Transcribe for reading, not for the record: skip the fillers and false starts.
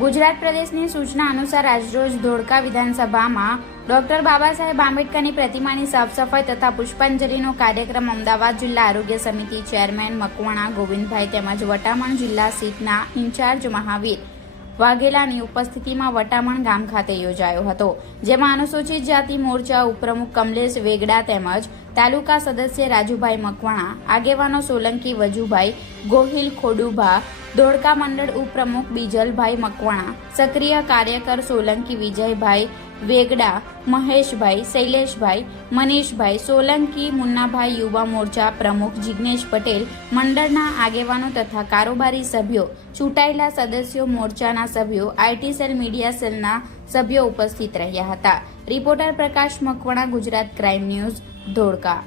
ગુજરાત પ્રદેશની સૂચના અનુસાર આજરોજ ધોળકા વિધાનસભામાં ડોક્ટર બાબા સાહેબ આંબેડકરની પ્રતિમાની સાફ સફાઈ તથા પુષ્પાંજલિનો કાર્યક્રમ અમદાવાદ જિલ્લા આરોગ્ય સમિતિ ચેરમેન મકવાણા ગોવિંદભાઈ તેમજ વટામણ જિલ્લા સીટના ઇન્ચાર્જ મહાવીર વાઘેલાની ઉપસ્થિતિમાં વટામણ ગામ ખાતે યોજાયો હતો, જેમાં અનુસૂચિત જાતિ મોરચા ઉપપ્રમુખ કમલેશ વેગડા તેમજ તાલુકા સદસ્ય રાજુભાઈ મકવાણા, આગેવાનો સોલંકી વજુભાઈ, ગોહિલ ખોડુભા, ધોળકા મંડળ ઉપપ્રમુખ બીજલભાઈ મકવાણા, સક્રિય કાર્યકર સોલંકી વિજયભાઈ વેગડા, મહેશભાઈ, શૈલેષભાઈ, મનીષભાઈ સોલંકી, મુન્નાભાઈ, યુવા મોરચા પ્રમુખ જિગ્નેશ પટેલ, મંડળના આગેવાનો તથા કારોબારી સભ્યો, ચૂંટાયેલા સદસ્યો, મોરચાના સભ્યો, આઈટી સેલ, મીડિયા સેલના સભ્યો ઉપસ્થિત રહ્યા હતા. રિપોર્ટર પ્રકાશ મકવાણા, ગુજરાત ક્રાઇમ ન્યૂઝ, ધોળકા.